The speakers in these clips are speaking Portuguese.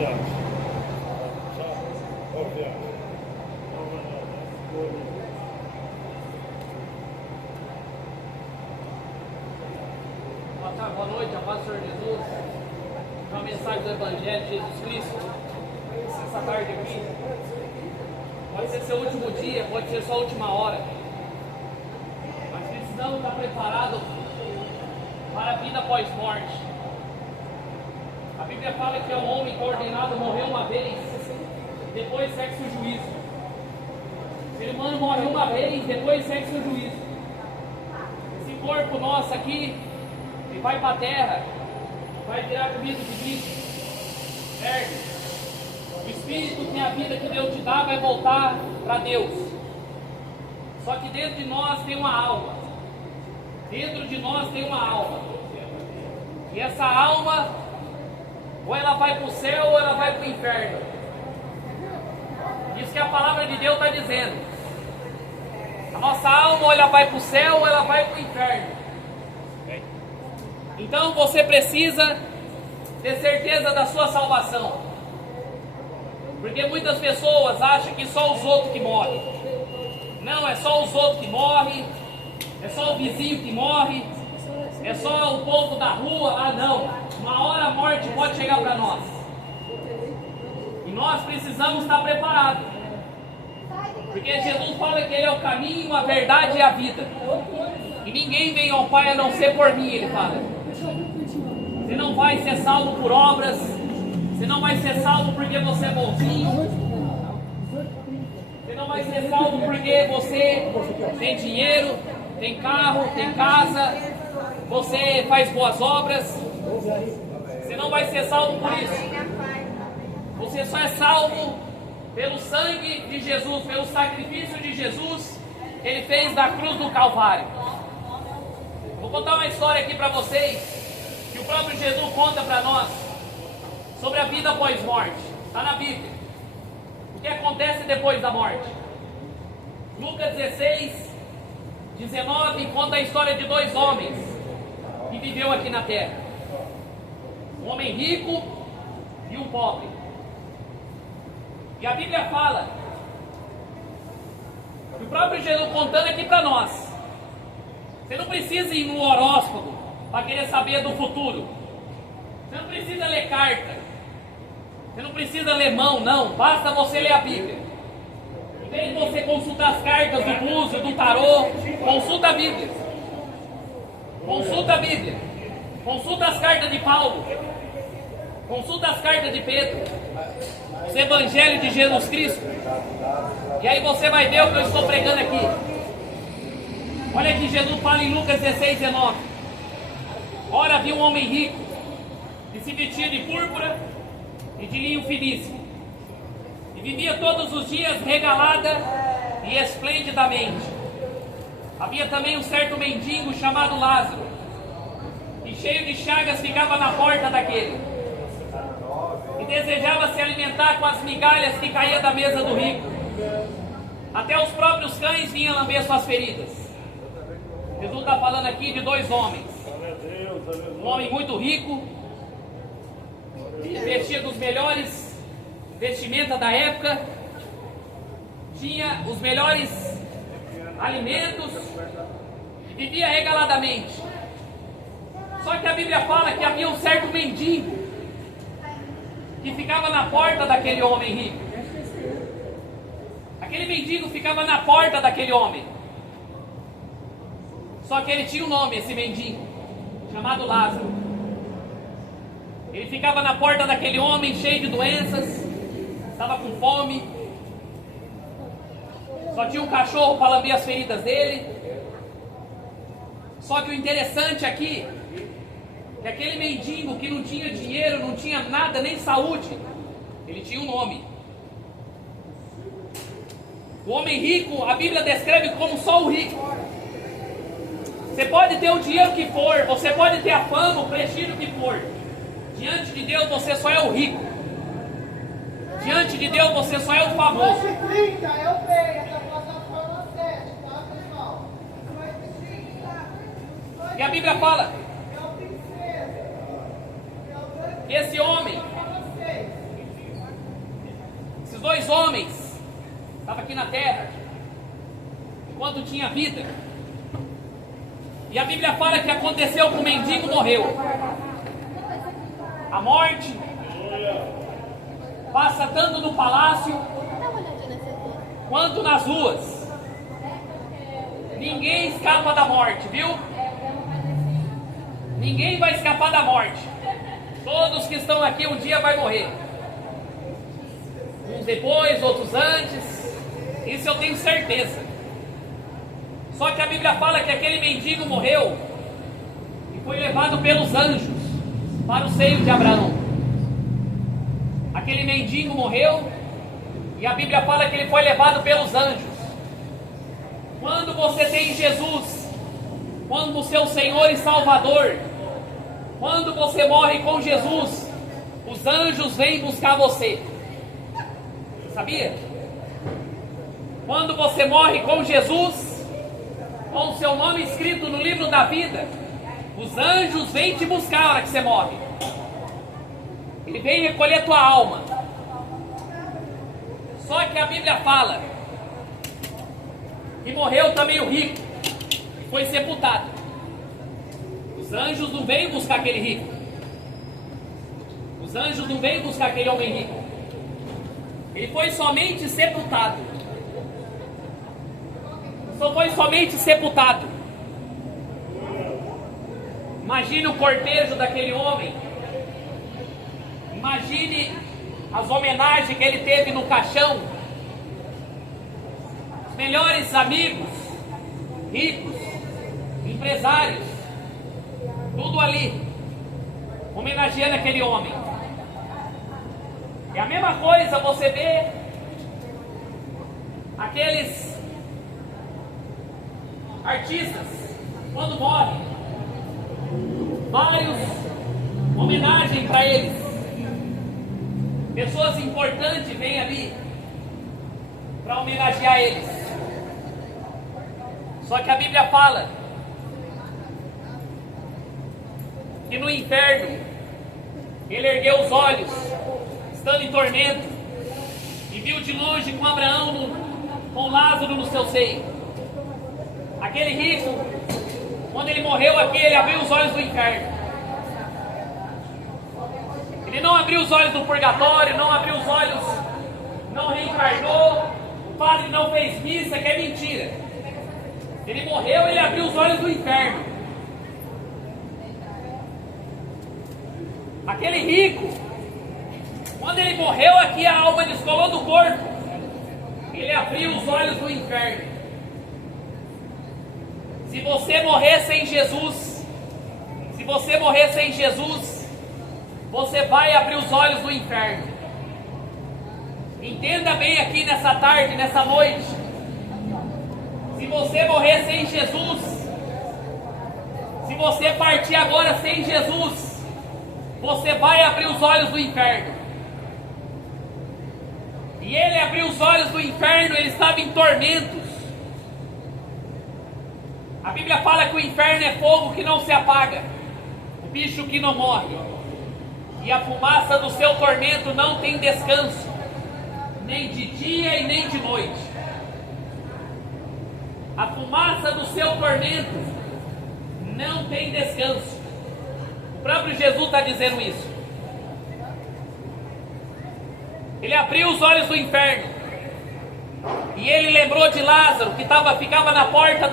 Boa noite, a paz do Senhor Jesus. Uma mensagem do Evangelho de Jesus Cristo. Essa tarde aqui pode ser seu último dia, pode ser sua última hora. Mas precisamos estar preparados para a vida após morte. A Bíblia fala que é um homem coordenado morreu uma vez, depois segue-se o juízo. O ser humano morre uma vez, depois segue-se o juízo. Esse corpo nosso aqui, ele vai para a terra, vai virar comida de bicho, certo? O espírito que é a vida que Deus te dá vai voltar para Deus. Só que dentro de nós tem uma alma. Dentro de nós tem uma alma. E essa alma, ou ela vai para o céu ou ela vai para o inferno. Isso que a palavra de Deus está dizendo. A nossa alma, ou ela vai para o céu ou ela vai para o inferno. Então você precisa ter certeza da sua salvação. Porque muitas pessoas acham que só os outros que morrem. Não, é só os outros que morrem. É só o vizinho que morre. É só o povo da rua. Ah não, uma hora a morte pode chegar para nós. E nós precisamos estar preparados. Porque Jesus fala que Ele é o caminho, a verdade e a vida. E ninguém vem ao Pai a não ser por mim, Ele fala. Você não vai ser salvo por obras. Você não vai ser salvo porque você é bonzinho. Você não vai ser salvo porque você tem dinheiro, tem carro, tem casa. Você faz boas obras. Você não vai ser salvo por isso. Você só é salvo pelo sangue de Jesus, pelo sacrifício de Jesus que Ele fez da cruz do Calvário. Vou contar uma história aqui para vocês, que o próprio Jesus conta para nós, sobre a vida após morte. Está na Bíblia. O que acontece depois da morte? Lucas 16, 19 conta a história de dois homens que viveu aqui na terra. Um homem rico e um pobre. E a Bíblia fala, que o próprio Jesus contando aqui para nós, você não precisa ir no horóscopo para querer saber do futuro. Você não precisa ler carta. Você não precisa ler mão, não. Basta você ler a Bíblia. Em vez de você consultar as cartas do búzio, do tarô, consulta a Bíblia. Consulta a Bíblia. Consulta as cartas de Paulo. Consulta as cartas de Pedro. Os evangelhos de Jesus Cristo. E aí você vai ver o que eu estou pregando aqui. Olha que Jesus fala em Lucas 16, 19. Ora, havia um homem rico que se vestia de púrpura e de linho finíssimo, e vivia todos os dias regalada e esplendidamente. Havia também um certo mendigo chamado Lázaro, que cheio de chagas ficava na porta daquele, e desejava se alimentar com as migalhas que caía da mesa do rico. Até os próprios cães vinham lamber suas feridas. Jesus está falando aqui de dois homens. Um homem muito rico, vestia dos melhores vestimentas da época, tinha os melhores alimentos e vivia regaladamente. Só que a Bíblia fala que havia um certo mendigo que ficava na porta daquele homem rico. Aquele mendigo ficava na porta daquele homem. Só que ele tinha um nome, esse mendigo, chamado Lázaro. Ele ficava na porta daquele homem cheio de doenças, estava com fome, só tinha um cachorro para lamber as feridas dele. Só que o interessante aqui é que aquele mendigo que não tinha dinheiro, não tinha nada, nem saúde, ele tinha um nome. O homem rico, a Bíblia descreve como só o rico. Você pode ter o dinheiro que for, você pode ter a fama, o prestígio que for. Diante de Deus você só é o rico. Diante de Deus você só é o famoso. E a Bíblia fala que esse homem Esses dois homens estavam aqui na terra enquanto tinha vida. E a Bíblia fala que aconteceu que o mendigo morreu. A morte passa tanto no palácio quanto nas ruas. Ninguém escapa da morte, viu? Ninguém vai escapar da morte. Todos que estão aqui um dia vai morrer. Uns depois, outros antes. Isso eu tenho certeza. Só que a Bíblia fala que aquele mendigo morreu e foi levado pelos anjos para o seio de Abraão. Aquele mendigo morreu e a Bíblia fala que ele foi levado pelos anjos. Quando você tem Jesus como seu Senhor e Salvador, quando você morre com Jesus, os anjos vêm buscar você. Sabia? Quando você morre com Jesus, com o seu nome escrito no livro da vida, os anjos vêm te buscar na hora que você morre. Ele vem recolher tua alma. Só que a Bíblia fala que morreu também o rico e foi sepultado. Os anjos não vêm buscar aquele rico. Os anjos não vêm buscar aquele homem rico. Ele foi somente sepultado. Só foi somente sepultado. Imagine o cortejo daquele homem. Imagine as homenagens que ele teve no caixão. Os melhores amigos, ricos, empresários, tudo ali, homenageando aquele homem. É a mesma coisa você vê aqueles artistas, quando morrem, vários homenagens para eles. Pessoas importantes vêm ali para homenagear eles. Só que a Bíblia fala que no inferno ele ergueu os olhos, estando em tormento, e viu de longe com Abraão, com Lázaro no seu seio. Aquele rico, quando ele morreu aqui, ele abriu os olhos do inferno. Ele não abriu os olhos do purgatório, não abriu os olhos, não reencarnou, o padre não fez missa, que é mentira. Ele morreu, ele abriu os olhos do inferno. Aquele rico, quando ele morreu aqui, a alma descolou do corpo. Ele abriu os olhos do inferno. Se você morrer sem Jesus, se você morrer sem Jesus, você vai abrir os olhos do inferno. Entenda bem aqui nessa tarde, nessa noite. Se você morrer sem Jesus, se você partir agora sem Jesus, você vai abrir os olhos do inferno. E ele abriu os olhos do inferno, ele estava em tormentos. A Bíblia fala que o inferno é fogo que não se apaga, o bicho que não morre. E a fumaça do seu tormento não tem descanso, nem de dia e nem de noite. A fumaça do seu tormento não tem descanso. O próprio Jesus está dizendo isso. Ele abriu os olhos do inferno. E ele lembrou de Lázaro, que ficava na porta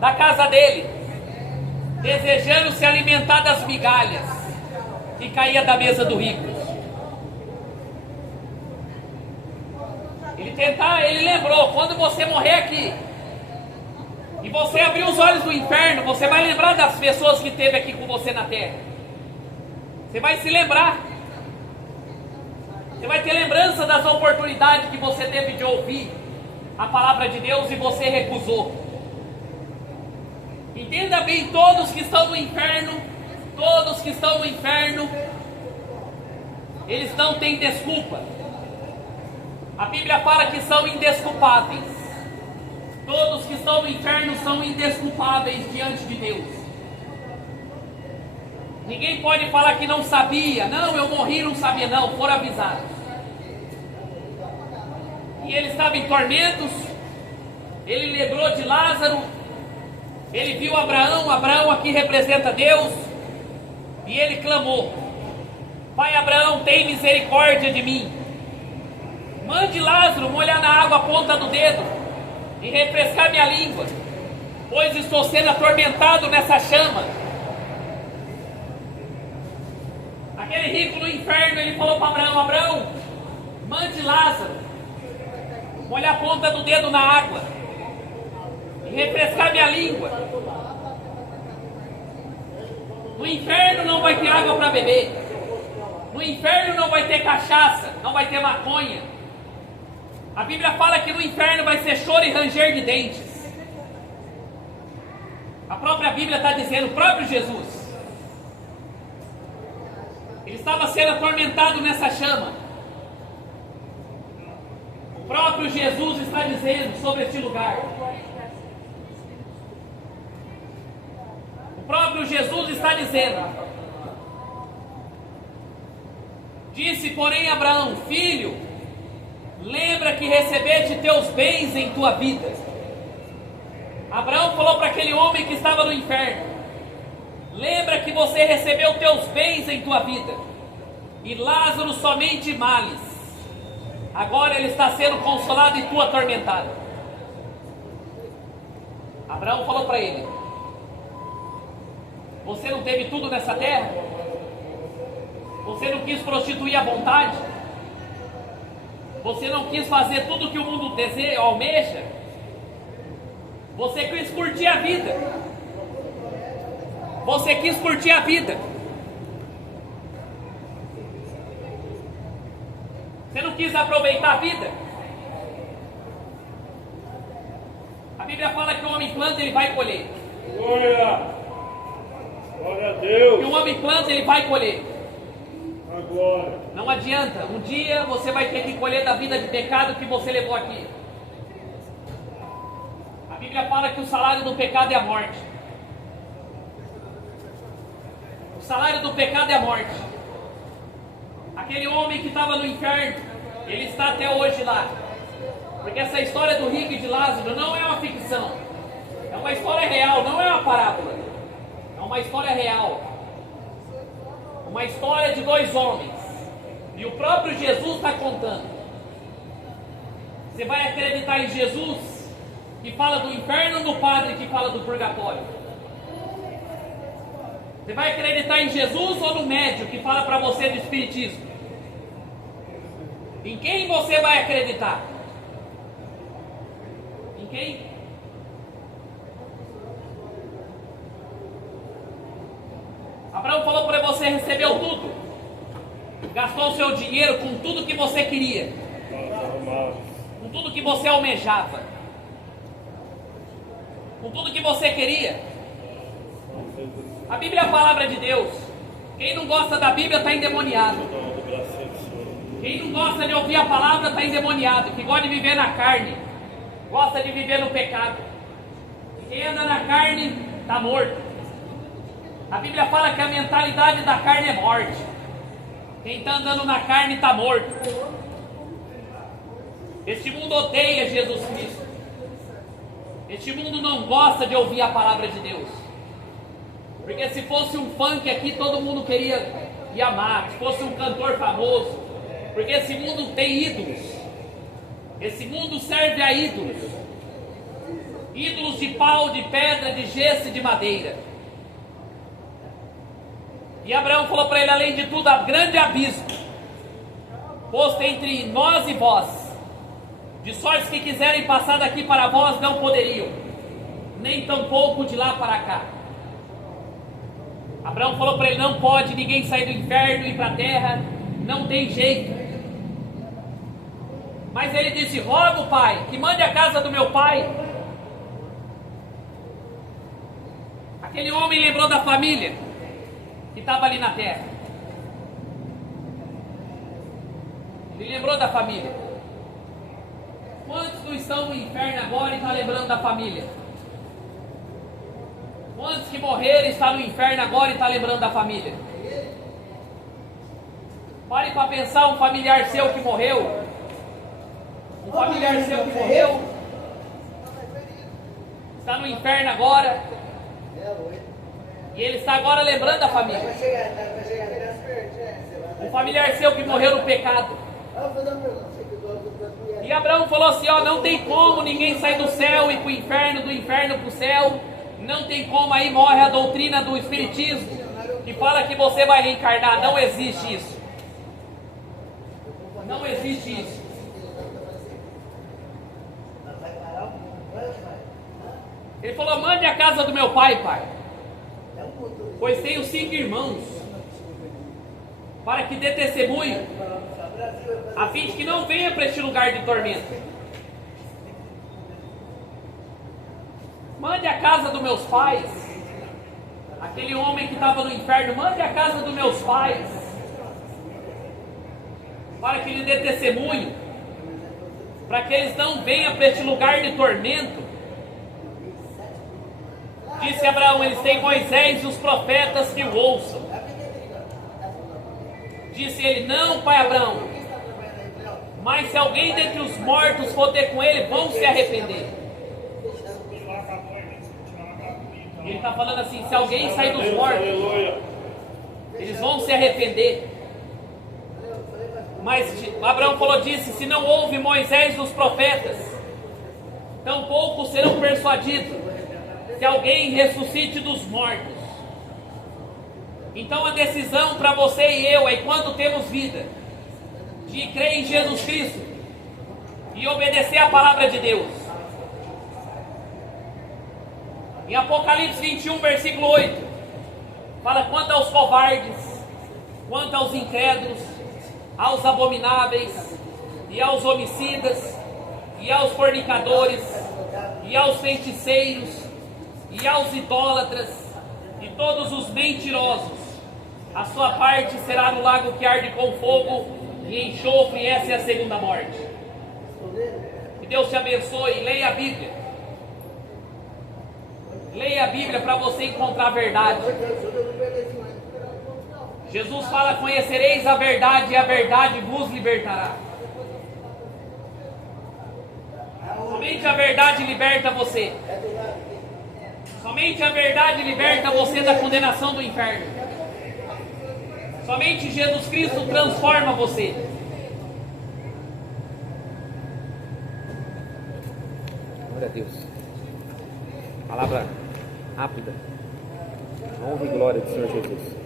da casa dele, desejando se alimentar das migalhas que caía da mesa do rico. Ele lembrou, quando você morrer aqui e você abrir os olhos do inferno, você vai lembrar das pessoas que esteve aqui com você na terra. Você vai se lembrar. Você vai ter lembrança das oportunidades que você teve de ouvir a palavra de Deus e você recusou. Entenda bem, todos que estão no inferno, todos que estão no inferno, eles não têm desculpa. A Bíblia fala que são indesculpáveis. Todos que estão no inferno são indesculpáveis diante de Deus. Ninguém pode falar que não sabia. Não, eu morri e não sabia. Não, foram avisados. e ele estava em tormentos. Ele lembrou de Lázaro, ele viu Abraão, Abraão aqui representa Deus, e ele clamou: Pai Abraão, tem misericórdia de mim, mande Lázaro molhar na água a ponta do dedo e refrescar minha língua, pois estou sendo atormentado nessa chama. Aquele rico no inferno, ele falou para Abraão: Abraão, mande Lázaro molhar a ponta do dedo na água e refrescar minha língua. No inferno não vai ter água para beber, no inferno não vai ter cachaça, não vai ter maconha. A Bíblia fala que no inferno vai ser choro e ranger de dentes. A própria Bíblia está dizendo, o próprio Jesus, ele estava sendo atormentado nessa chama. O próprio Jesus está dizendo sobre este lugar. O próprio Jesus está dizendo: disse, porém, Abraão: Filho, lembra que recebeste teus bens em tua vida. Abraão falou para aquele homem que estava no inferno: lembra que você recebeu teus bens em tua vida, e Lázaro somente males. Agora ele está sendo consolado e tu atormentado. Abraão falou para ele: você não teve tudo nessa terra? Você não quis prostituir à vontade? Você não quis fazer tudo que o mundo deseja, almeja? Você quis curtir a vida. Você quis curtir a vida. Você não quis aproveitar a vida. A Bíblia fala que o homem planta, ele vai colher. Glória! Glória a Deus! Que o homem planta, ele vai colher. Agora! Não adianta, um dia você vai ter que colher da vida de pecado que você levou aqui. A Bíblia fala que o salário do pecado é a morte. O salário do pecado é a morte. Aquele homem que estava no inferno, ele está até hoje lá. Porque essa história do rico e de Lázaro não é uma ficção. É uma história real, não é uma parábola. É uma história real. Uma história de dois homens. E o próprio Jesus está contando. Você vai acreditar em Jesus, que fala do inferno, ou no padre que fala do purgatório? Você vai acreditar em Jesus ou no médium que fala para você do espiritismo? Em quem você vai acreditar? Em quem? Abraão falou para você: recebeu tudo, gastou o seu dinheiro com tudo que você queria, com tudo que você almejava, com tudo que você queria. A Bíblia é a palavra de Deus. Quem não gosta da Bíblia está endemoniado. Quem não gosta de ouvir a palavra está endemoniado. Quem gosta de viver na carne, gosta de viver no pecado. Quem anda na carne está morto. A Bíblia fala que a mentalidade da carne é morte. Quem está andando na carne está morto. Este mundo odeia Jesus Cristo. Este mundo não gosta de ouvir a palavra de Deus. Porque se fosse um funk aqui, todo mundo queria ir amar. Se fosse um cantor famoso. Porque esse mundo tem ídolos. Esse mundo serve a ídolos. Ídolos de pau, de pedra, de gesso e de madeira. E Abraão falou para ele: além de tudo, há grande abismo posto entre nós e vós, de sorte que quiserem passar daqui para vós não poderiam, nem tampouco de lá para cá. Abraão falou para ele: não pode ninguém sair do inferno e ir para a terra, não tem jeito. Mas ele disse: rogo, pai, que mande a casa do meu pai. Aquele homem lembrou da família que estava ali na terra. Ele lembrou da família. Quantos não estão no inferno agora e estão lembrando da família? Quantos que morreram estão no inferno agora e estão lembrando da família? Pare para pensar, um familiar seu que morreu, um familiar seu que morreu, está no inferno agora, e ele está agora lembrando a família. Um familiar seu que morreu no pecado. E Abraão falou assim, ó, não tem como ninguém sair do céu e ir para o inferno, do inferno para o céu. Não tem como, aí morre a doutrina do espiritismo, que fala que você vai reencarnar. Não existe isso. Não existe isso. Ele falou, mande a casa do meu pai, pai, pois tenho 5 irmãos, para que dê testemunho, a fim de que não venha para este lugar de tormento. Mande a casa dos meus pais, aquele homem que estava no inferno, mande a casa dos meus pais, para que lhe dê testemunho, para que eles não venham para este lugar de tormento. Disse Abraão, eles têm Moisés e os profetas que o ouçam. Disse ele, não, pai Abraão, mas se alguém dentre os mortos for ter com ele, vão se arrepender. Ele está falando assim, se alguém sair dos mortos, eles vão se arrepender. Mas Abraão falou, disse, se não houve Moisés e os profetas, tampouco serão persuadidos, se alguém ressuscite dos mortos. Então a decisão para você e eu é, quando temos vida, de crer em Jesus Cristo e obedecer a palavra de Deus. Em Apocalipse 21, versículo 8, fala quanto aos covardes, quanto aos incrédulos, aos abomináveis, e aos homicidas, e aos fornicadores, e aos feiticeiros, e aos idólatras, e todos os mentirosos, a sua parte será no lago que arde com fogo e enxofre, e essa é a segunda morte. Que Deus te abençoe. Leia a Bíblia. Leia a Bíblia para você encontrar a verdade. Jesus fala, conhecereis a verdade e a verdade vos libertará. Somente a verdade liberta você. Somente a verdade liberta você da condenação do inferno. Somente Jesus Cristo transforma você. Glória a Deus. Palavra rápida. Honra e glória do Senhor Jesus.